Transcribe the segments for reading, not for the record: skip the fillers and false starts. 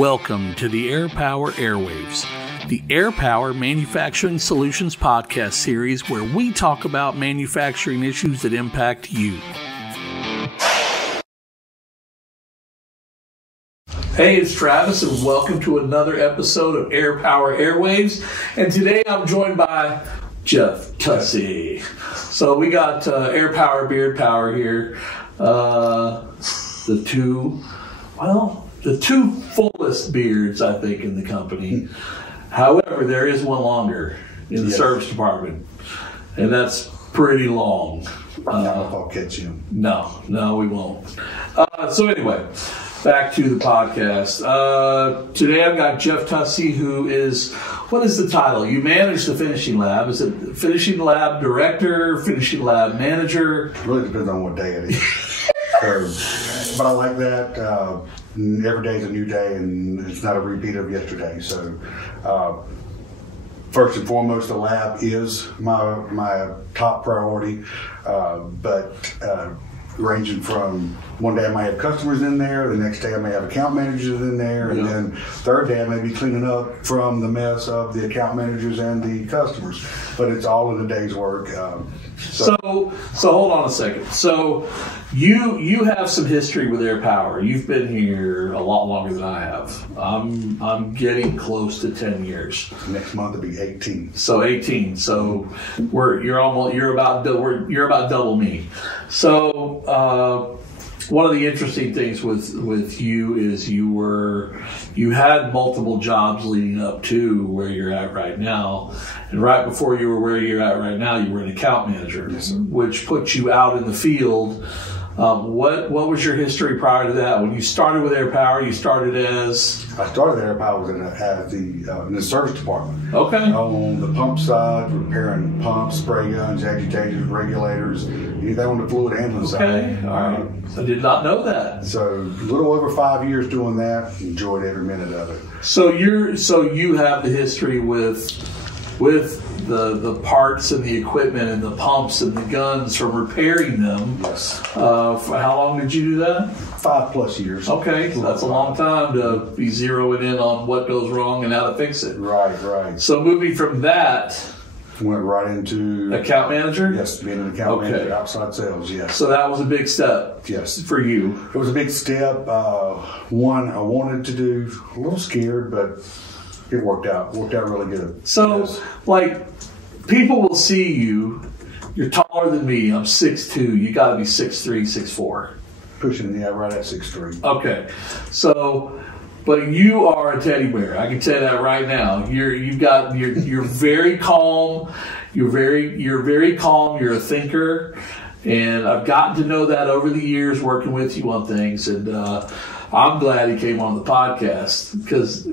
Welcome to the Power Airwaves, the Power Manufacturing Solutions podcast series where we talk about manufacturing issues that impact you. Hey, it's Travis, and welcome to another episode of Power Airwaves. And today I'm joined by Jeff Tussey. So we got Power Beard Power here. The two fullest beards, I think, in the company. However, there is one longer in the service department, and that's pretty long. I don't know if I'll catch him. No, we won't. So anyway, back to the podcast. Today I've got Jeff Tussey, who is, what is the title? You manage the finishing lab. Is it finishing lab director, finishing lab manager? It really depends on what day it is. But I like that. Every day is a new day, and it's not a repeat of yesterday. So, first and foremost, the lab is my top priority. But ranging from one day I may have customers in there, the next day I may have account managers in there, and then third day I may be cleaning up from the mess of the account managers and the customers. But it's all in a day's work. So hold on a second. So you have some history with Power. You've been here a lot longer than I have. I'm getting close to 10 years. Next month will be 18. So 18. So you're about double me. So one of the interesting things with you is you had multiple jobs leading up to where you're at right now, and right before you were where you're at right now, you were an account manager, which put you out in the field. What was your history prior to that? When you started with Power, you started as? I started at Power in the service department. Okay. On the pump side, repairing pumps, spray guns, agitators, regulators, anything on the fluid handling side. Okay, all right. I did not know that. So a little over 5 years doing that. Enjoyed every minute of it. So you have the history with the parts and the equipment and the pumps and the guns from repairing them. Yes. For how long did you do that? 5+ years. Okay, so that's a long time to be zeroing in on what goes wrong and how to fix it. Right. So moving from that, went right into account manager? Yes, being an account manager, outside sales, yes. So that was a big step. Yes. For you. It was a big step. One I wanted to do, a little scared, but it worked out. Worked out really good. So, people will see you. You're taller than me. I'm 6'2". You got to be 6'3", 6'4". Pushing, right at 6'3". Okay. So, but you are a teddy bear. I can tell you that right now. You're very calm. You're very calm. You're a thinker, and I've gotten to know that over the years working with you on things. And I'm glad he came on the podcast, because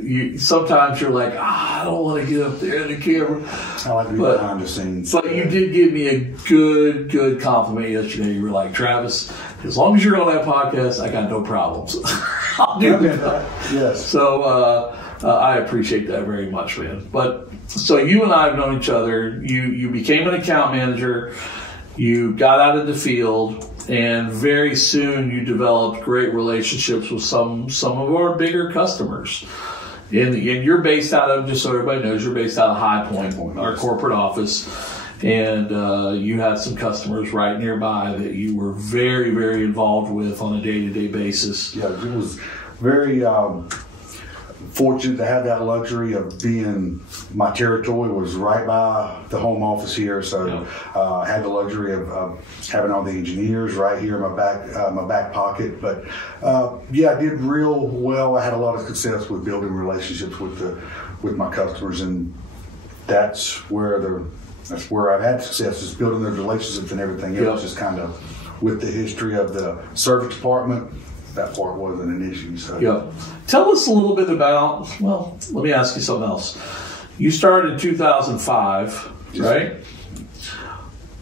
sometimes you're like, I don't want to get up there in the camera. I like to be behind the scenes. But you did give me a good compliment yesterday. You were like, Travis, as long as you're on that podcast, I got no problems. I'll do that. Yes. So I appreciate that very much, man. But so you and I have known each other. You became an account manager. You got out in the field, and very soon you developed great relationships with some of our bigger customers. And you're based out of, just so everybody knows, you're based out of High Point, our corporate office. And you had some customers right nearby that you were very, very involved with on a day-to-day basis. Yeah, it was very fortunate to have that luxury of being, my territory was right by the home office here, so I had the luxury of having all the engineers right here in my back pocket. But I did real well. I had a lot of success with building relationships with my customers, and that's where I've had success, is building those relationships, and everything else just kind of, with the history of the service department, that part wasn't an issue. So. Tell us a little bit about, let me ask you something else. You started in 2005, right?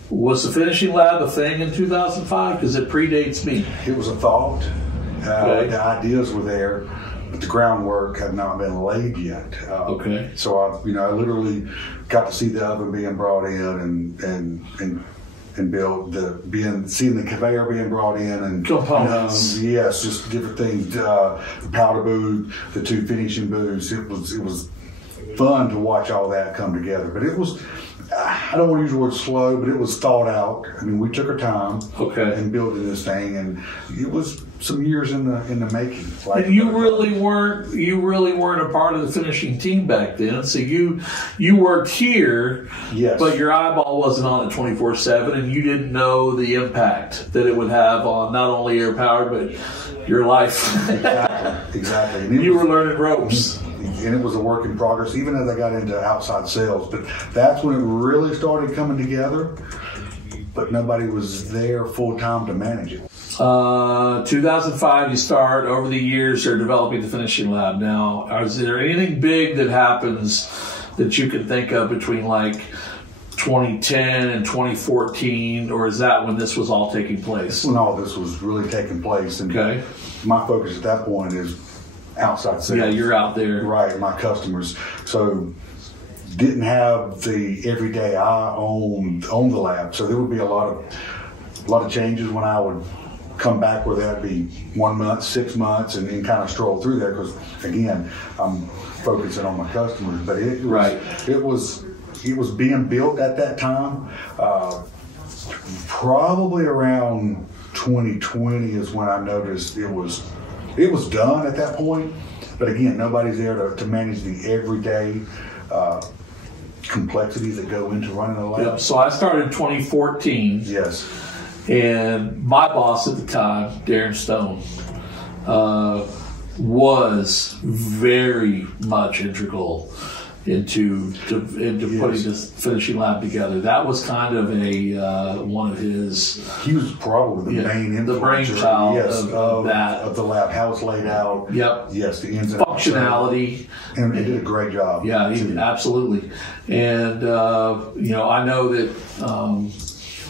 Was the finishing lab a thing in 2005? Because it predates me. It was a thought. The ideas were there, but the groundwork had not been laid yet. So I literally got to see the oven being brought in and and built, seeing the conveyor being brought in and components. Yes, just different things. The powder booth, the 2 finishing booths. It was fun to watch all that come together. But it was, I don't want to use the word slow, but it was thought out. I mean, we took our time in building this thing, and it was some years in the making. And you really weren't a part of the finishing team back then. So you worked here, yes, but your eyeball wasn't on it 24/7, and you didn't know the impact that it would have on not only Air Power but your life. Exactly. And you were learning ropes. And it was a work in progress, even as I got into outside sales. But that's when it really started coming together. But nobody was there full time to manage it. 2005, you start. Over the years, they're developing the finishing lab. Now, is there anything big that happens that you can think of between like 2010 and 2014, or is that when this was all taking place? When all this was really taking place. And my focus at that point is outside sales. Yeah, you're out there. Right, my customers. So didn't have the everyday eye on the lab. So there would be a lot of changes when I would come back, where that'd be 1 month, 6 months, and kind of stroll through there, because again, I'm focusing on my customers. But it was being built at that time. Probably around 2020 is when I noticed it was done at that point. But again, nobody's there to manage the everyday complexities that go into running a lab. Yep. So I started in 2014. Yes. And my boss at the time, Darren Stone, was very much integral into putting this finishing lab together. That was kind of one of his. He was probably the main influencer. The brainchild of the lab, how it's laid out. Yep. Yes, the ins and functionality. And he did a great job. Yeah, absolutely. And I know that.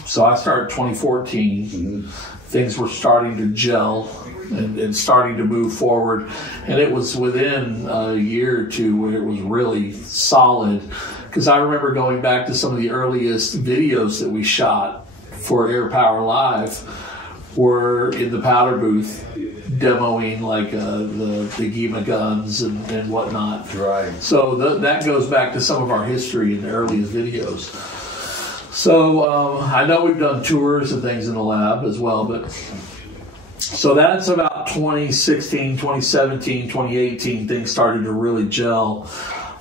So I started 2014. Mm-hmm. Things were starting to gel and starting to move forward. And it was within a year or two where it was really solid. Because I remember going back to some of the earliest videos that we shot for Air Power Live were in the powder booth demoing like the GEMA guns and whatnot. Right. So that goes back to some of our history in the earliest videos. So I know we've done tours and things in the lab as well, but so that's about 2016, 2017, 2018, things started to really gel.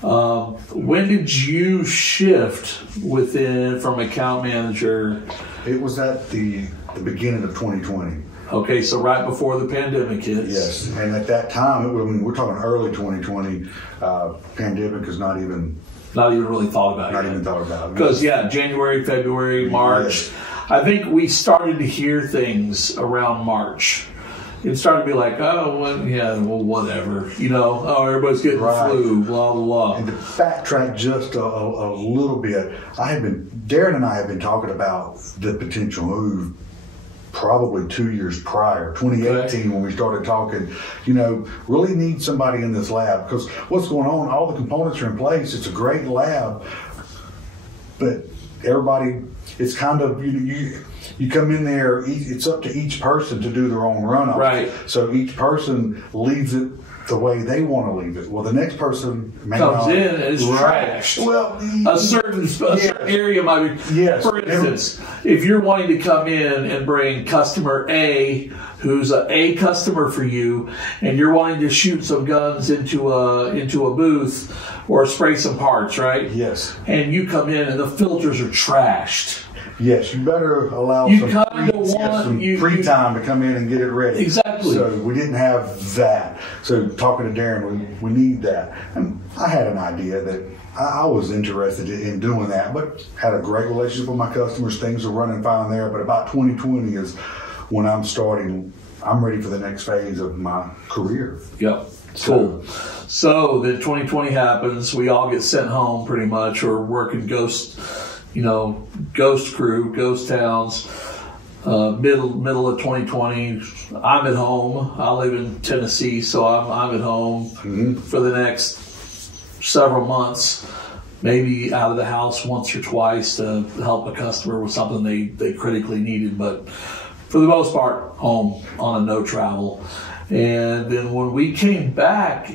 When did you shift from account manager? It was at the beginning of 2020. Okay, so right before the pandemic hits. Yes, and at that time, we're talking early 2020, pandemic is not even really thought about it. Not even thought about it. Because, January, February, March. Yes. I think we started to hear things around March. It started to be like, whatever. Everybody's getting the flu, blah, blah, blah. And to backtrack just a little bit, Darren and I have been talking about the potential move probably 2 years prior, 2018, when we started talking, really need somebody in this lab, because what's going on, all the components are in place, it's a great lab, but everybody, it's kind of, you come in there, it's up to each person to do their own run-up. Right. So each person leaves it the way they want to leave it. Well, the next person comes in and is trashed. Well, a certain area might be. Yes. For instance, if you're wanting to come in and bring customer A, who's a customer for you, and you're wanting to shoot some guns into a booth or spray some parts, right? Yes. And you come in and the filters are trashed. Yes, you better allow some free time to come in and get it ready. Exactly. So we didn't have that. So talking to Darren, we need that. And I had an idea that I was interested in doing that, but had a great relationship with my customers. Things are running fine there. But about 2020 is when I'm ready for the next phase of my career. Yep. Cool. So then 2020 happens. We all get sent home pretty much, or working ghost crew, ghost towns. Middle of 2020, I'm at home. I live in Tennessee, so I'm at home for the next several months. maybe out of the house once or twice to help a customer with something they critically needed, but for the most part, home on a no travel. And then when we came back,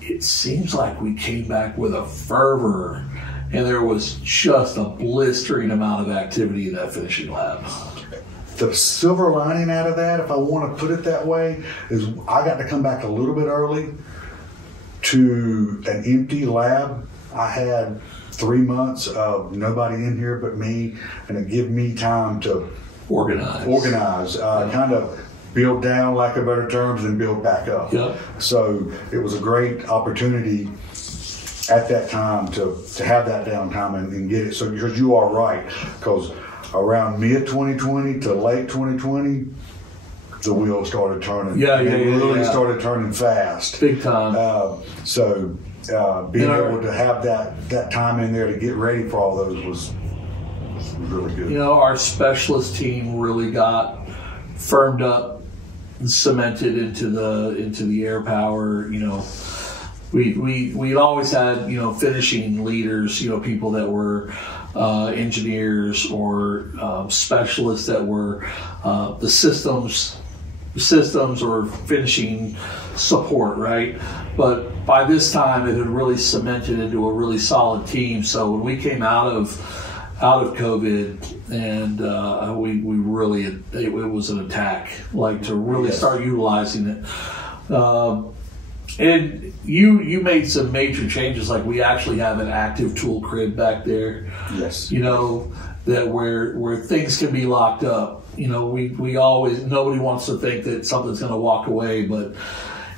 it seems like we came back with a fervor, and there was just a blistering amount of activity in that finishing lab. The silver lining out of that, if I want to put it that way, is I got to come back a little bit early to an empty lab. I had 3 months of nobody in here but me, and it gave me time to organize, kind of build down, lack of better terms, and build back up. Yep. So it was a great opportunity at that time to have that downtime and get it. So because you are right, because around mid 2020 to late 2020, the wheels started turning. Really started turning fast. Big time. Being able to have that time in there to get ready for all those was really good. Our specialist team really got firmed up and cemented into the air power. We always had finishing leaders, people that were engineers or specialists that were the systems or finishing support, right? But by this time, it had really cemented into a really solid team. So when we came out of COVID, and we really, it was an attack, like to really start utilizing it. And you made some major changes, like we actually have an active tool crib back there. Yes. That where things can be locked up. We always, nobody wants to think that something's going to walk away, but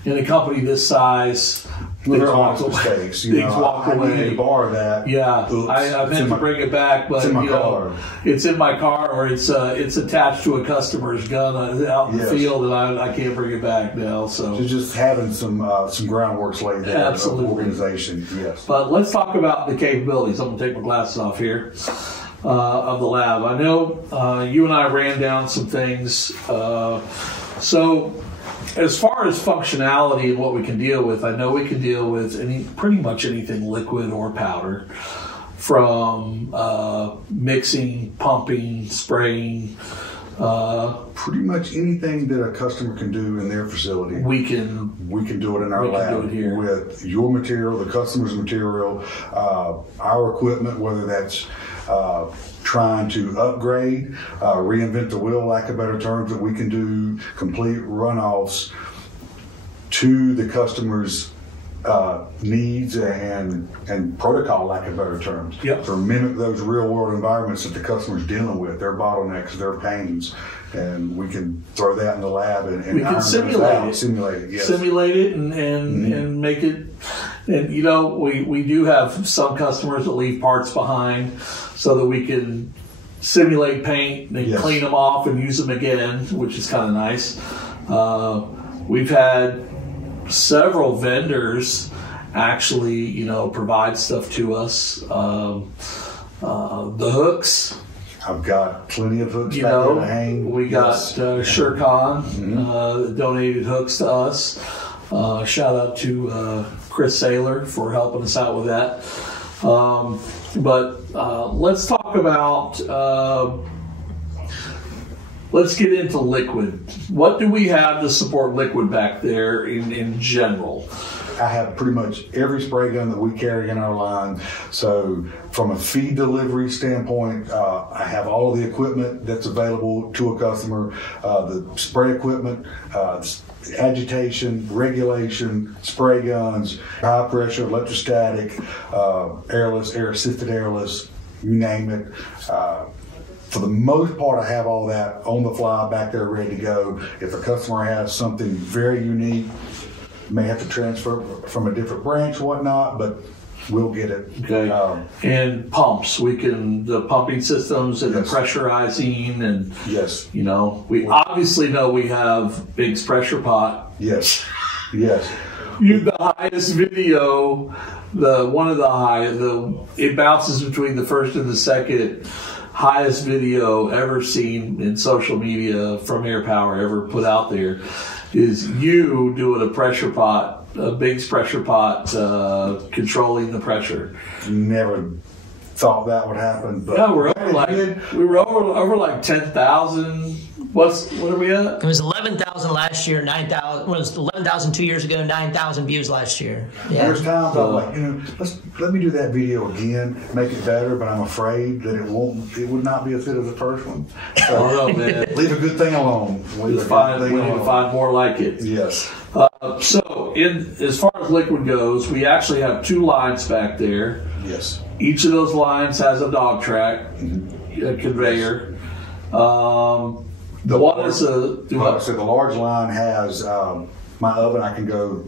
in a company this size, there are honest mistakes. I need to borrow that. Yeah, I meant to bring it back, but it's in my car. It's in my car, or it's attached to a customer's gun out in the field, and I can't bring it back now. So just having some groundwork's laid there. Absolutely. Organization. Yes. But let's talk about the capabilities. I'm going to take my glasses off here. Of the lab. I know you and I ran down some things. So as far as functionality and what we can deal with, I know we can deal with pretty much anything liquid or powder, from mixing, pumping, spraying. Pretty much anything that a customer can do in their facility. We can do it in our lab with your material, the customer's material, our equipment, whether that's trying to upgrade, reinvent the wheel, lack of better terms, that we can do complete runoffs to the customer's needs and protocol, lack of better terms, to mimic those real world environments that the customer's dealing with, their bottlenecks, their pains, and we can throw that in the lab and we can simulate it and and make it. And we do have some customers that leave parts behind so that we can simulate paint and clean them off and use them again, which is kind of nice. We've had several vendors actually, provide stuff to us. The hooks. I've got plenty of hooks back there to hang. We got Shercon donated hooks to us. Shout out to Chris Saylor for helping us out with that. But let's talk about, let's get into liquid. What do we have to support liquid back there in general? I have pretty much every spray gun that we carry in our line. So from a feed delivery standpoint, I have all the equipment that's available to a customer, the spray equipment, agitation, regulation, spray guns, high pressure, electrostatic, airless, air assisted airless, you name it. For the most part, I have all that on the fly back there ready to go. If a customer has something very unique, may have to transfer from a different branch or whatnot, but we'll get it. Okay. And pumps, the pumping systems and the pressurizing, and we obviously know we have Big's pressure pot. Yes. The highest video, it bounces between the first and the second highest video ever seen in social media from Air Power ever put out there, is you doing a pressure pot a Biggs pressure pot controlling the pressure. Never thought that would happen, but yeah, we're over like 10,000. What are we at? It was 11,000 last year. 9,000. Well, it was 11,000 2 years ago. 9,000 views last year. Yeah. There's times I'm like, let me do that video again, make it better, but I'm afraid that it would not be as good as the first one. So oh, no, man. Leave a good thing alone. We need to find more like it. Yes. So, as far as liquid goes, we actually have 2 lines back there. Yes. Each of those lines has a dog track, a conveyor. The large line has my oven. I can go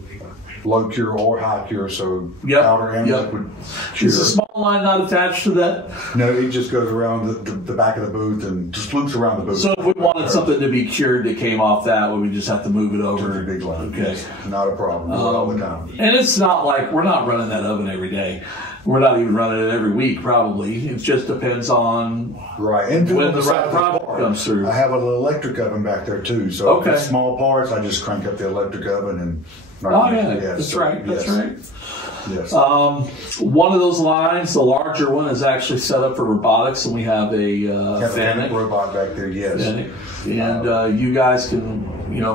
low cure or high cure, so powder and liquid cure. Is the small line not attached to that? No, it just goes around the back of the booth and just loops around the booth. So if we wanted something to be cured that came off that, we would just have to move it over. To the big line. Okay. Yes, not a problem. Do it all the time. And it's not like we're not running that oven every day. We're not even running it every week, probably. It just depends on and when the right product comes through. I have an electric oven back there too. So if it's small parts, I just crank up the electric oven and. That's right. Yes. One of those lines, the larger one, is actually set up for robotics, and we have a Fanuc robot back there. Yes. Fanuc. And you guys can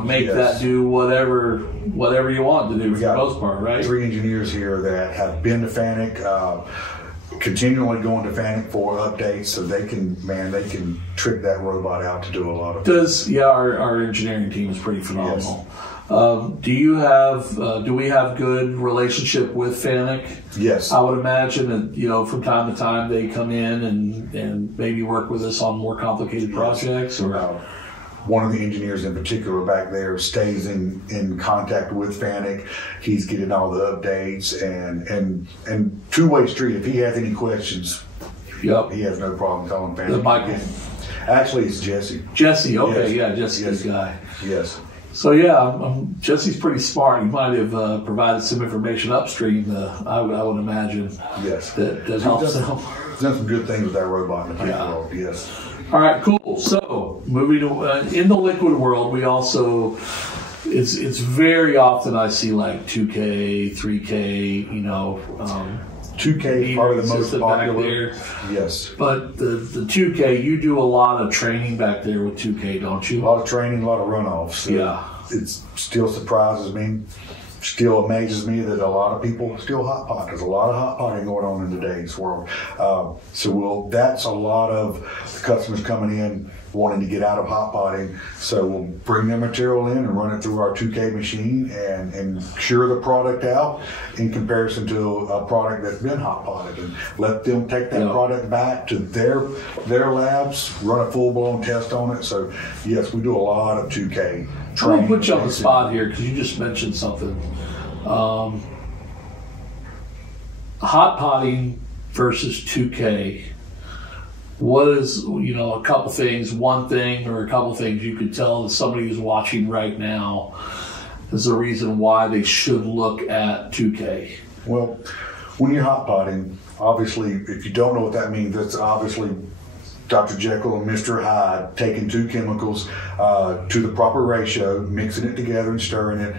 make that do whatever you want to do for the most part, right? 3 engineers here that have been to Fanuc, continually going to Fanuc for updates, so they can trick that robot out to do a lot of. Our engineering team is pretty phenomenal. Yes. Do we have good relationship with Fanuc? Yes. I would imagine that, from time to time they come in and maybe work with us on more complicated projects or. One of the engineers in particular back there stays in contact with Fanuc. He's getting all the updates and two-way street. If he has any questions, he has no problem calling Fanuc. Actually, it's Jesse. Jesse, okay, Jesse's the guy. Yes. So Jesse's pretty smart. He might have provided some information upstream. I would imagine. Yes. That helps him. He's done some good things with that robot in the world. Yes. All right, cool. So moving to in the liquid world, we also it's very often I see like 2K, 3K. 2K is probably the most popular. Yes. But the 2K, you do a lot of training back there with 2K, don't you? A lot of training, a lot of runoffs. So it still surprises me, still amazes me that a lot of people still hot pot. There's a lot of hot potting going on in today's world. That's a lot of the customers coming in wanting to get out of hot potting. So we'll bring their material in and run it through our 2K machine and cure the product out in comparison to a product that's been hot potted, and let them take that product back to their labs, run a full-blown test on it. So yes, we do a lot of 2K training. I'm going to put you on the spot here because you just mentioned something. Hot potting versus 2K. What is, a couple things, one thing or a couple things you could tell somebody who's watching right now is the reason why they should look at 2K? Well, when you're hot potting, obviously, if you don't know what that means, that's obviously Dr. Jekyll and Mr. Hyde taking 2 chemicals to the proper ratio, mixing it together and stirring it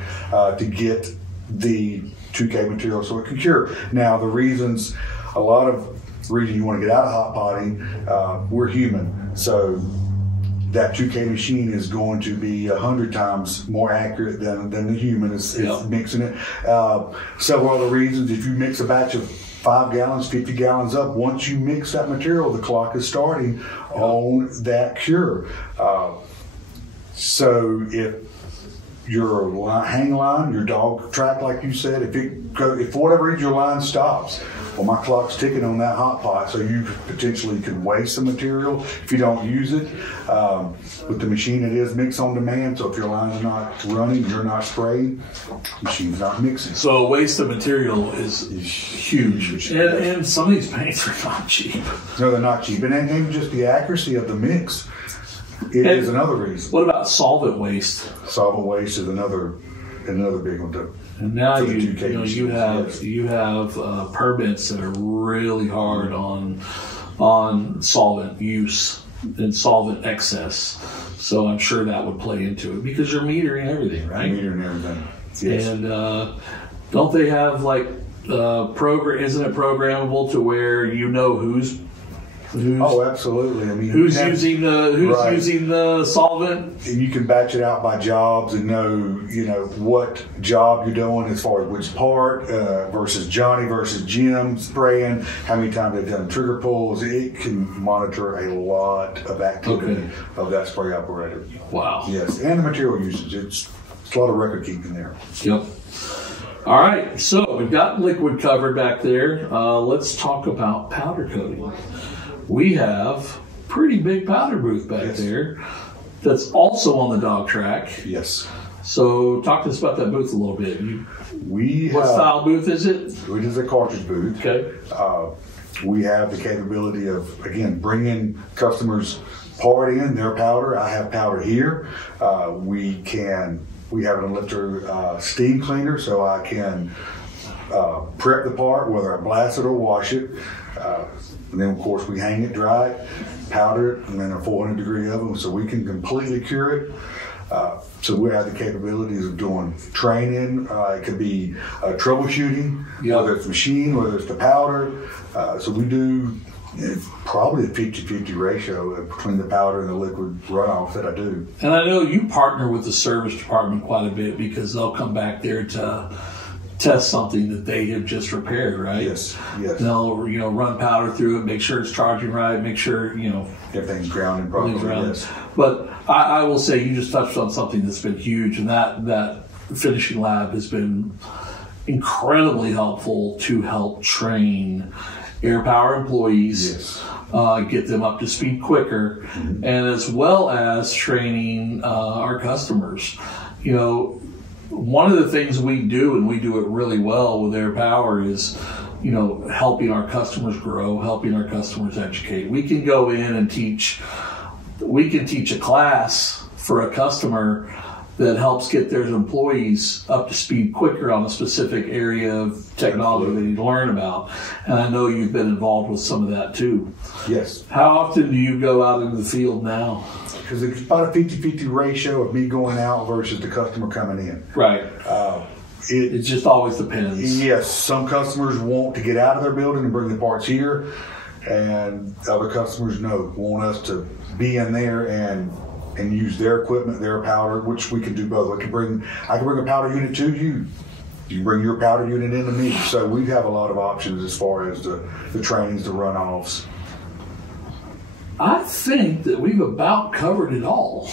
to get the 2K material so it can cure. Now, the reason you want to get out of hot potting, we're human, so that 2K machine is going to be 100 times more accurate than the human is mixing it. Several other reasons. If you mix a batch of 5 gallons, 50 gallons up, once you mix that material, the clock is starting on that cure. So if your hang line, your dog track, like you said, if for whatever reason your line stops, well, my clock's ticking on that hot pot, so you potentially could waste the material if you don't use it. With the machine, it is mix on demand, so if your line's not running, you're not spraying, the machine's not mixing. So waste of material is huge. And some of these paints are not cheap. No, they're not cheap. And just the accuracy of the mix is another reason. What about solvent waste? Solvent waste is another big one too. And now you have permits that are really hard on solvent use and solvent excess. So I'm sure that would play into it because you're metering everything, right? Metering everything. Yes. And don't they have like isn't it programmable to where you know who's Oh, absolutely. I mean, who's using the solvent? And you can batch it out by jobs and know what job you're doing as far as which part versus Johnny versus Jim spraying, how many times they've done trigger pulls. It can monitor a lot of activity of that spray operator. Wow. Yes, and the material usage. It's a lot of record keeping there. Yep. All right, so we've got liquid covered back there. Let's talk about powder coating. We have pretty big powder booth back there that's also on the dog track. Yes. So talk to us about that booth a little bit. What style booth is it? It is a cartridge booth. Okay. We have the capability of, again, bringing customers part in their powder. I have powder here. We have an electro steam cleaner, so I can prep the part, whether I blast it or wash it. And then, of course, we hang it dry, powder it, and then a 400-degree oven, so we can completely cure it. So we have the capabilities of doing training. It could be troubleshooting, whether it's machine, whether it's the powder. So we do probably a 50-50 ratio between the powder and the liquid runoff that I do. And I know you partner with the service department quite a bit because they'll come back there to test something that they have just repaired, right? Yes. They'll run powder through it, make sure it's charging right, make sure everything's grounded properly. Yes. But I will say you just touched on something that's been huge, and that finishing lab has been incredibly helpful to help train Air Power employees. Yes. Get them up to speed quicker, and as well as training our customers. One of the things we do, and we do it really well with Air Power, is helping our customers grow, helping our customers educate. We can go in and teach a class for a customer that helps get their employees up to speed quicker on a specific area of technology they need to learn about. And I know you've been involved with some of that too. Yes. How often do you go out into the field now? Because it's about a 50-50 ratio of me going out versus the customer coming in. Right. It just always depends. Yes. Some customers want to get out of their building and bring the parts here, and other customers want us to be in there and use their equipment, their powder, which we can do both. I can bring a powder unit to you. You can bring your powder unit into me. So we have a lot of options as far as the trainings, the runoffs. I think that we've about covered it all.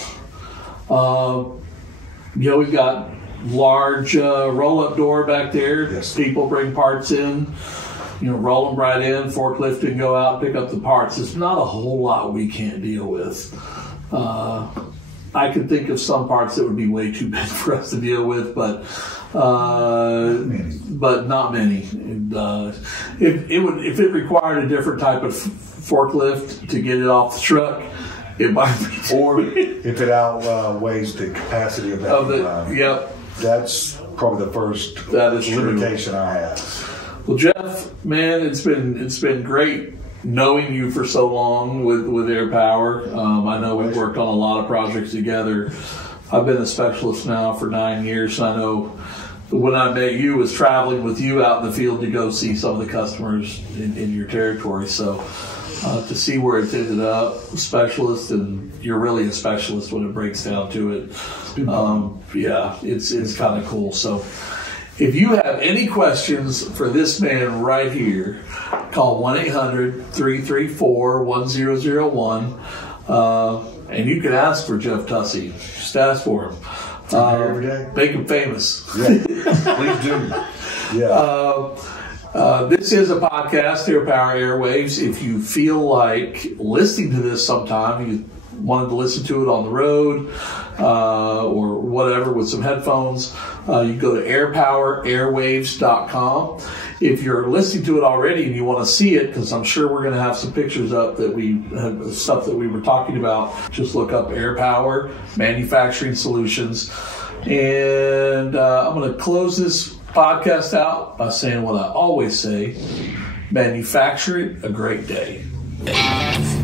We've got large roll-up door back there. Yes. People bring parts in, roll them right in, forklift and go out, pick up the parts. There's not a whole lot we can't deal with. I could think of some parts that would be way too big for us to deal with, but not many. If it required a different type of forklift to get it off the truck, it might be. Or if it outweighs the capacity of that. Yep. That's probably the first limitation I have. Well, Jeff, man, it's been great knowing you for so long with Air Power. I know we've worked on a lot of projects together. I've been a specialist now for 9 years. I know when I met you was traveling with you out in the field to go see some of the customers in your territory. So to see where it's ended up, specialist, and you're really a specialist when it breaks down to it. It's kind of cool. So if you have any questions for this man right here, call 1-800-334-1001, and you can ask for Jeff Tussey. Just ask for him. Every day. Make him famous. Yeah, please do. Yeah. This is a podcast here, Power Airwaves. If you feel like listening to this sometime, you wanted to listen to it on the road or whatever with some headphones, you go to airpowerairwaves.com. If you're listening to it already and you want to see it, because I'm sure we're going to have some pictures up that we have stuff that we were talking about, just look up Air Power Manufacturing Solutions. And I'm going to close this podcast out by saying what I always say: manufacture it a great day.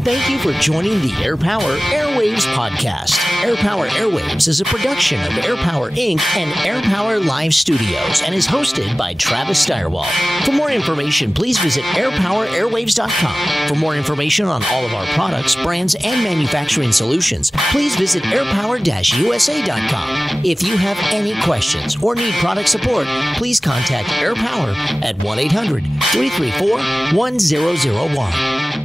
Thank you for joining the Air Power Airwaves Podcast. AirPower Airwaves is a production of AirPower Inc. and AirPower Live Studios and is hosted by Travis Stirewalt. For more information, please visit airpowerairwaves.com. For more information on all of our products, brands, and manufacturing solutions, please visit airpower-usa.com. If you have any questions or need product support, please contact AirPower at 1-800-334-1001.